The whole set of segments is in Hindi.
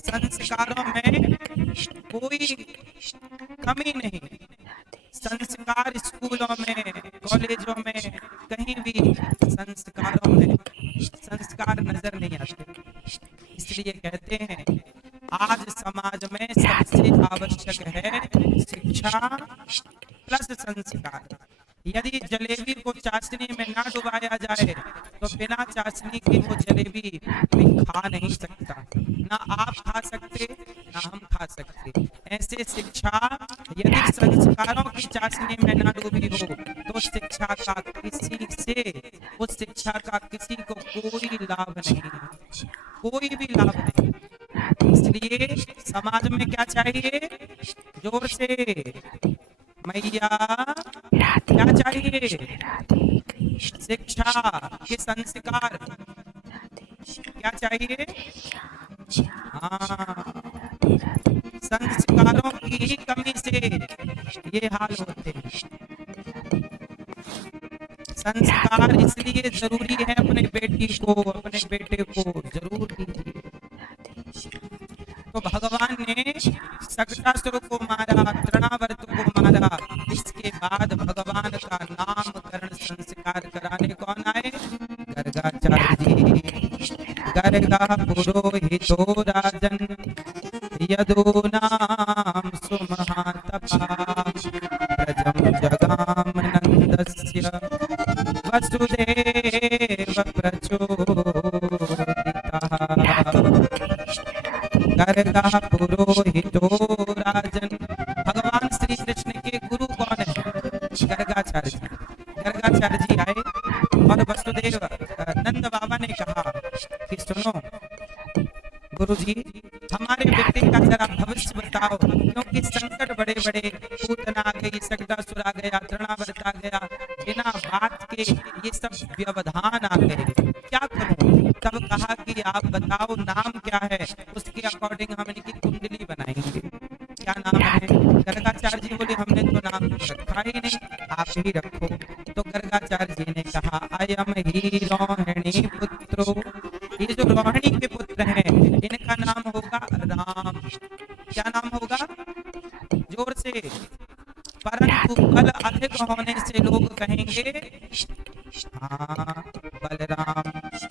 संस्कारों में कोई कमी नहीं। संस्कार स्कूलों में, कॉलेजों में, कहीं भी संस्कारों में संस्कार नजर नहीं आते। इसलिए कहते हैं आज समाज में सबसे आवश्यक है शिक्षा प्लस संस्कार। यदि जलेबी को चाशनी में ना डुबाया जाए तो बिना चाशनी के वो जलेबी कोई खा नहीं सकता। ना आप खा सकते ना हम खा सकते। ऐसे शिक्षा यदि संस्कारों की चाशनी में ना डूबी हो तो शिक्षा का किसी से, उस शिक्षा का किसी को कोई लाभ नहीं, कोई भी लाभ नहीं। इसलिए समाज में क्या चाहिए? जोर से मैया क्या चाहिए? शिक्षा के संस्कार क्या चाहिए? हाँ, संस्कारों की ही कमी से ये हाल होते हैं। संस्कार इसलिए जरूरी है, अपने बेटी को, अपने बेटे को जरूर दीजिए। तो भगवान ने शक्टासुर को मारा, तृणावर्त को मारा, इसके बाद भगवान का नामकरण संस्कार कराने कौन आए? गर्गाचार्य जी। गर्गा पुरोहितो राजन यदूनां सुमहातपा प्रजं जगाम नन्दस्य वसुदेव प्रचोदितः। गर्गा पुरोहितो राजन। भगवान श्री कृष्ण के गुरु कौन है? गर्गाचार्य जी। गर्गाचार्य जी आए और वसुदेव नंद बाबा ने कहा कि सुनो गुरु जी, हमारे बेटे का जरा भविष्य बताओ, क्योंकि संकट बड़े बड़े, पूतना आ गई, शक्टासुर आ गया, तृणावर्त आ गया, बिना बात के ये सब व्यवधान आ गए, क्या करूं? तब कहा कि आप बताओ नाम क्या है, उसके अकॉर्डिंग हम इनकी कुंडली बनाएंगे। क्या नाम है? गर्गाचार्य जी बोले हमने तो नाम रखा ही नहीं, आप ही रखो। तो गर्गाचार्य जी ने कहा अयम ही रोहिणी पुत्रो। ये जो रोहिणी के पुत्र हैं इनका नाम होगा राम। क्या नाम होगा? जोर से। परंतु बल अधिक होने से लोग कहेंगे हाँ बलराम।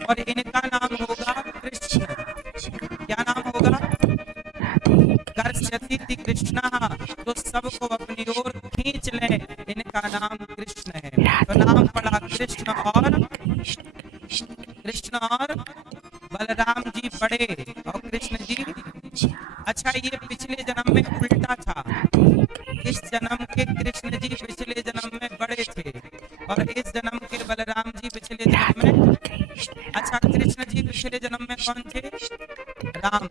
और इनका नाम होगा कृष्ण। क्या नाम होगा? कर्षति कृष्ण, तो सबको अपनी ओर खींच ले, इनका नाम कृष्ण है। तो नाम पड़ा कृष्ण और बलराम जी बड़े और कृष्ण जी। अच्छा, ये पिछले जन्म में उल्टा था। इस जन्म के कृष्ण जी पिछले जन्म में बड़े थे और इस जन्म के बलराम जी पिछले जन्म में। अच्छा, कृष्ण जी पिछले जन्म में कौन थे? राम।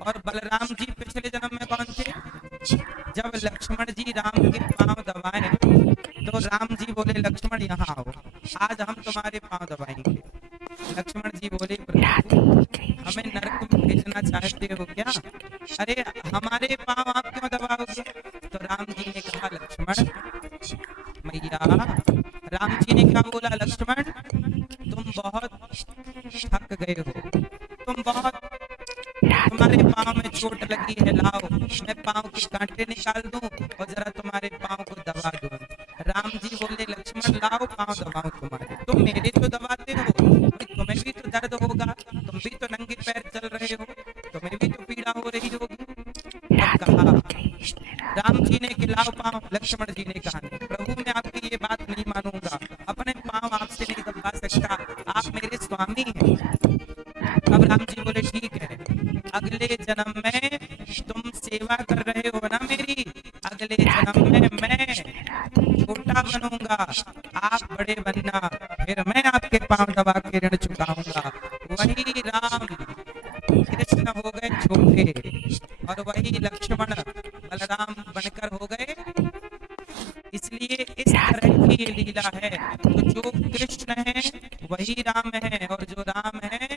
और बलराम जी पिछले जन्म में कौन थे? जब लक्ष्मण जी राम के पांव दबाए तो राम जी बोले लक्ष्मण यहाँ आओ, आज हम तुम्हारे पांव दबाएंगे। लक्ष्मण जी बोले प्रभु हमें नरक में भेजना चाहते हो क्या? अरे हमारे पांव आप क्यों दबाओगे? तो राम जी ने कहा लक्ष्मण मैया। राम जी ने क्या बोला? लक्ष्मण तुम बहुत थक गए हो, तुम बहुत, तुम्हारे पांव में चोट लगी है, लाओ मैं पांव के कांटे निकाल दूं और जरा तुम्हारे पांव को दबा दूं। राम जी बोले लक्ष्मण लाओ पांव दबाओ तुम्हारे। तुम मेरे तो दबाते हो, तुम्हें भी तो दर्द होगा, तुम भी तो नंगे पैर चल रहे हो, तुम्हें भी तो पीड़ा हो रही होगी। अब कहा राम जी ने कि लाओ पांव। लक्ष्मण जी ने कहा नहीं प्रभु मैं आपकी ये बात नहीं मानूंगा, अपने पांव आपसे नहीं दबा सकता, आप मेरे स्वामी हैं। अब राम जी बोले ठीक है, अगले जन्म में तुम सेवा कर रहे हो ना मेरी, अगले जन्म में मैं छोटा बनूंगा, आप बड़े बनना, फिर मैं आपके पांव दबा के ऋण चुकाऊंगा। वही राम कृष्ण हो गए छोटे और वही लक्ष्मण बलराम बनकर हो गए। इसलिए इस तरह की ये लीला है। तो जो कृष्ण है वही राम है और जो राम है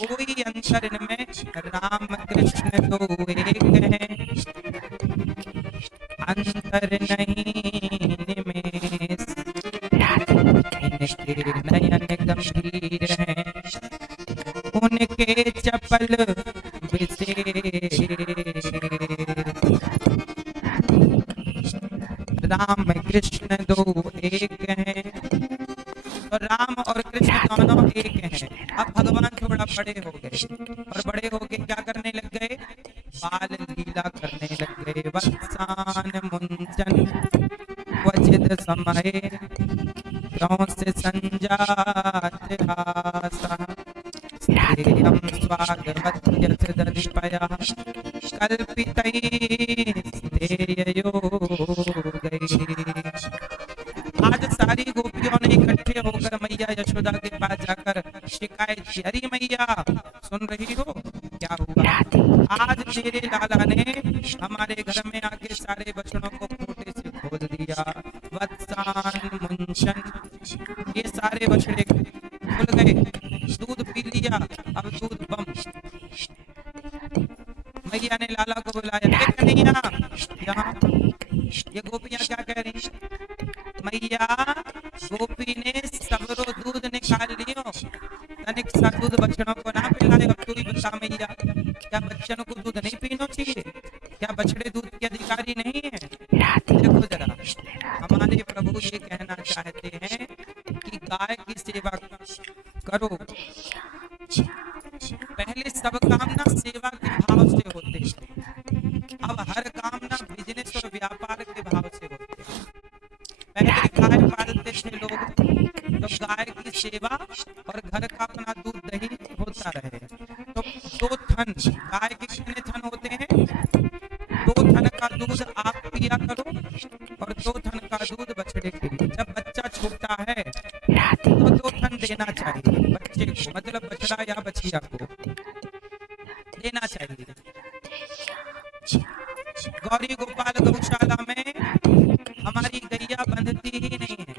कोई अंतर इनमें, राम कृष्ण तो एक है, अंतर नहीं निमेष, इनके नयन गंभीर हैं, उनके चपल विशेष। राम कृष्ण दो एक हैं, तो राम और कृष्ण दोनों एक हैं। अब भगवान थोड़ा बड़े हो गए और बड़े होके क्या करने लग गए, बाल लीला करने लग गए। वत्सान मुंचन क्वचित समय क्रौंस संजात हासः। स्त्रियं स्वागवत्यथ दधिपयः कल्पितैस्तेययोगैः। आज सारी गोपियों ने इकट्ठे होकर मैया यशोदा के पास जाकर शिकायत की, अरे मैया सुन रही हो क्या हुआ, आज तेरे लाला ने हमारे घर में आके सारे बछड़ों को खूंटे से खोल दिया। वत्सान मुंशन, ये सारे बछड़े खुल गए, दूध पी लिया, अब दूध बम। मैया ने लाला को बुलाया, कन्हैया यहाँ। ये गोपियां क्या कह रही, मैया गोपी ने सबरो दूध निकाल लियो, तनिक सा दूध बछड़ों को ना पिलाए। अब तू ही बता मैया, क्या बच्चों को दूध नहीं पीना चाहिए, क्या बछड़े दूध के अधिकारी नहीं है? देखो जरा, हमारे प्रभु ये कहना चाहते हैं कि गाय की सेवा करो। पहले सब काम ना सेवा के भाव से होते, अब हर काम ना बिजनेस और व्यापार के भाव से होते। पहले गाय पालते थे लोग, तो गाय की सेवा और घर का अपना दूध दही होता रहे। तो 2 थन गाय के कितने थन होते हैं, 2 थन का दूध आप पिया करो और 2 थन का दूध बछड़े के लिए। जब बच्चा छोटा है तो 2 थन देना चाहिए बच्चे को, मतलब बछड़ा या बछिया को देना चाहिए। गौरी गोपाल गौशाला में हमारी गैया बंधती ही नहीं है,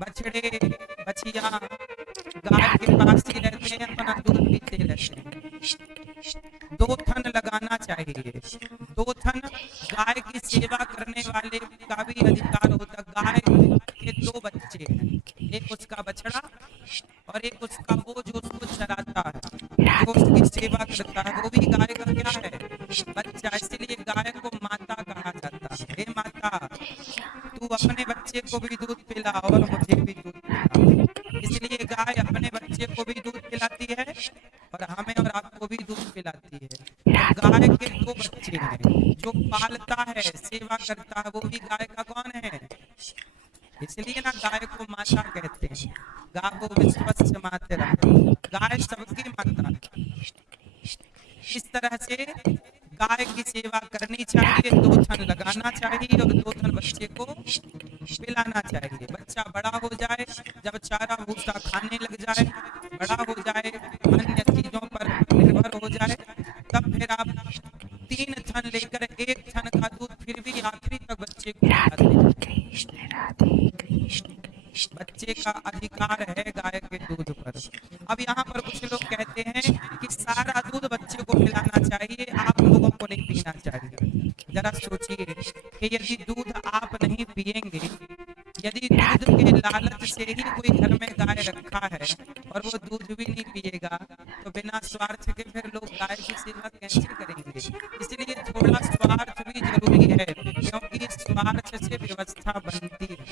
बछड़े बछिया गाय के पास ही रहते हैं, अपना दूध पीते रहते हैं। 2 थन लगाना चाहिए। 2 थन गाय की सेवा करने वाले का भी अधिकार होता। गाय के 2 बच्चे हैं, एक उसका बछड़ा और एक उसका वो जो उसको चराता है, जो उसकी सेवा करता है, वो भी गाय का क्या है, बच्चा। इसलिए गाय को माता कहा जाता है। हे माता, तू अपने बच्चे को भी दूध पिला और मुझे भी दूध पिला। इसलिए गाय अपने बच्चे को भी दूध पिलाती है और हमें और आपको भी दूध पिलाती है। तो गाय के 2 बच्चे हैं, जो पालता है सेवा करता है, वो भी गाय का कौन है? इसलिए ना गाय को माता कहते हैं। गावो विश्वस्य मातरः, गाय सबकी माता। इस तरह से गाय की सेवा करनी चाहिए, 2 थन लगाना चाहिए और 2 थन बच्चे को पिलाना चाहिए। बच्चा बड़ा हो जाए, जब चारा भूसा खाने लग जाए, बड़ा हो जाए, अन्य चीजों पर निर्भर हो जाए, तब फिर आप 3 थन लेकर 1 थन का दूध फिर भी आखिरी तक बच्चे को पिलाते। बच्चे का अधिकार है गाय के दूध पर। अब यहाँ पर कुछ लोग कहते हैं कि सारा दूध बच्चे को पिलाना चाहिए, आप लोगों को नहीं पीना चाहिए। जरा सोचिए कि यदि दूध आप नहीं पिएंगे, यदि दूध के लालच से ही कोई घर में गाय रखा है और वो दूध भी नहीं पिएगा, तो बिना स्वार्थ के फिर लोग गाय की सेवा कैसे करेंगे? इसलिए थोड़ा स्वार्थ भी जरूरी है, क्योंकि स्वार्थ से व्यवस्था बनती है।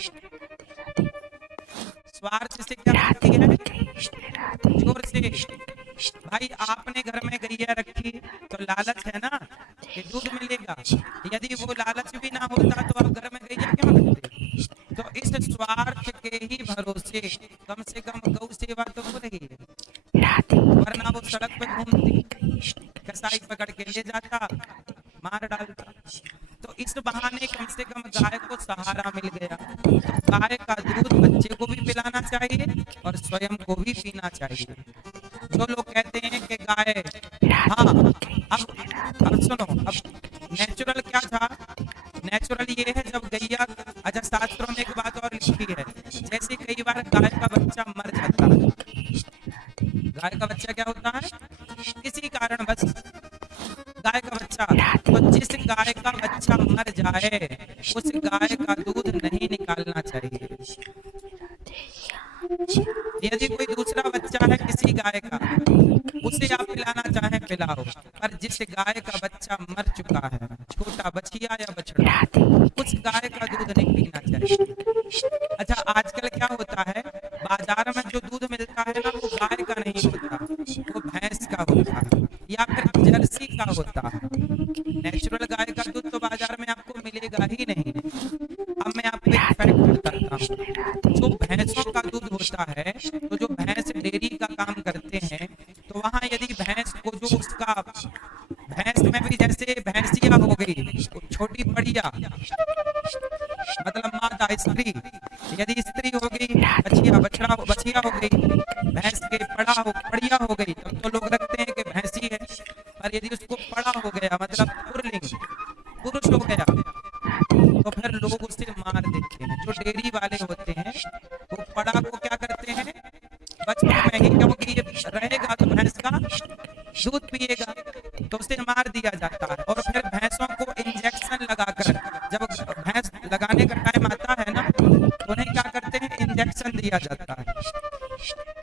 स्वार्थ से क्या बनती है? जोर से भाई, आपने घर में गैया रखी तो लालच है ना कि दूध मिलेगा। यदि वो लालच भी ना होता तो आप घर में गैया क्यों रखते? तो इस स्वार्थ के ही भरोसे कम से कम गौ सेवा तो हो रही है, वरना वो सड़क पे घूमती, कसाई पकड़ के ले जाता, मार डालता। तो इस बहाने कम से कम गाय को सहारा मिल गया। तो गाय का दूध बच्चे को भी पिलाना चाहिए और स्वयं को भी पीना चाहिए। जो लोग कहते हैं कि गाय, हाँ, अब सुनो, अब नेचुरल क्या था? नेचुरल ये है जब गैया, अच्छा शास्त्रों में एक बात और लिखी है, जैसे कई बार गाय का बच्चा मर जाता है। गाय का बच्चा क्या होता है? किसी कारण बस गाय का बच्चा, तो जिस गाय का बच्चा मर जाए उस गाय का दूध नहीं निकालना चाहिए। यदि कोई दूसरा बच्चा है किसी गाय का, उसे आप पिलाना चाहें पिलाओ, पर जिस गाय का बच्चा मर चुका है, छोटा बछिया या बछड़ा, उस गाय का दूध नहीं पीना चाहिए। अच्छा, आजकल क्या होता है, बाजार में जो दूध मिलता है ना, वो गाय का नहीं होता, वो भैंस का होता है या फिर जर्सी का होता है। नेचुरल गाय का दूध तो बाजार में आपको मिलेगा ही नहीं। अब मैं आपको एक फैक्ट बताता हूँ, जो भैंसों का दूध होता है, तो जो भैंस डेयरी का काम करते हैं, तो वहाँ यदि भैंस को जो उसका, भैंस में भी जैसे भैंसिया हो गई, छोटी बढ़िया, मतलब माता स्त्री, यदि स्त्री हो गई, बछिया बछड़ा बछिया हो गई, भैंस के पड़िया हो गई, तब तो लोग रखते हैं कि भैंसी है। पर यदि उसको पड़ा हो गया, मतलब पुरलिंग, पुरुष हो गया, तो फिर लोग उसे मार देते हैं। जो डेयरी वाले होते हैं वो पड़ा को क्या करते हैं, बचपन में ही, क्योंकि ये रहेगा तो भैंस का दूध पिएगा, तो उसे मार दिया जाता है। और फिर भैंसों को इंजेक्शन लगाकर, जब भैंस लगाने का टाइम आता है ना, तो उन्हें क्या करते हैं, इंजेक्शन दिया जाता है।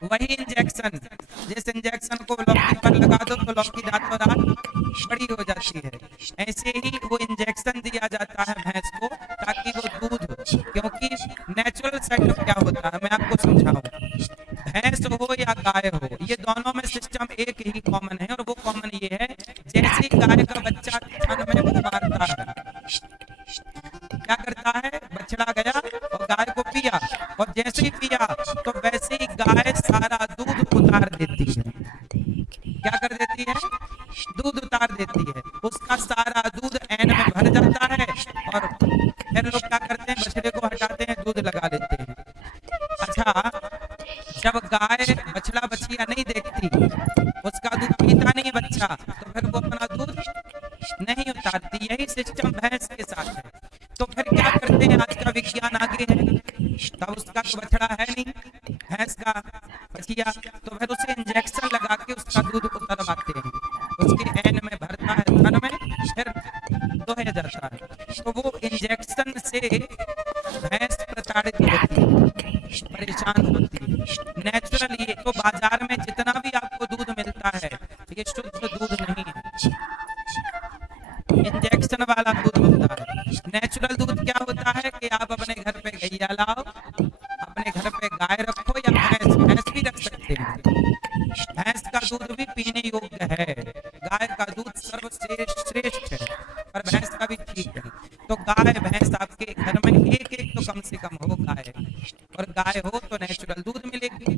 वही इंजेक्शन, जिस इंजेक्शन को लौकी पर लगा दो तो लौकी रातों रात बड़ी हो जाती है, ऐसे ही वो इंजेक्शन दिया जाता है भैंस को, ताकि वो दूध, क्योंकि नेचुरल सेटअप क्या होता है मैं आपको समझाऊं, भैंस हो या गाय हो, ये दोनों में सिस्टम एक ही कॉमन है, और वो कॉमन ये है, जैसे ही गाय का बच्चा थन में मुंह मारता है, क्या करता है, बछड़ा गया और गाय को पिया, और जैसे ही पिया तो वैसे ही गाय सारा दूध उतार देती है। क्या कर देती है, दूध उतार देती है, उसका सारा दूध एन में भर जाता है, और फिर लोग क्या करते हैं, बछड़े को हटाते हैं, दूध लगा देते हैं। अच्छा, जब गाय बछड़ा बछिया नहीं देखती, उसका दूध पीता नहीं बच्चा, तो फिर वो अपना दूध नहीं उतारती। यही सिस्टम भैंस के साथ है। तो फिर क्या करते हैं, आज का विज्ञान आगे है, तब उसका बछड़ा है नहीं, भैंस का बछिया, तो फिर उसे इंजेक्शन लगा के उसका दूध उतरवाते हैं, उसके एन में भरता है, थन में, फिर दोहया जाता है। तो वो इंजेक्शन से भैंस प्रताड़ित होती है, परेशान होती है। नेचुरल ये तो बाजार में जितना भी आपको दूध मिलता है, ये शुद्ध दूध नहीं है, इंजेक्शन वाला दूध होता है। नेचुरल दूध क्या होता है कि आप अपने घर पे गैया लाओ, अपने घर पे गाय रखो, या भैंस भी रख सकते हैं। भैंस का दूध भी पीने योग्य है, गाय का दूध सर्वश्रेष्ठ है, पर भैंस का भी ठीक है। तो गाय भैंस आपके घर में एक एक तो कम से कम हो गाय, और गाय हो तो नेचुरल दूध मिलेगी,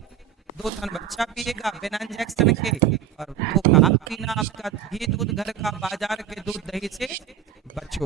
2 थन बच्चा पिएगा बिना इंजेक्शन के, और वो आप पीना, आपका घी दूध घर का, बाजार के दूध दही से बचो।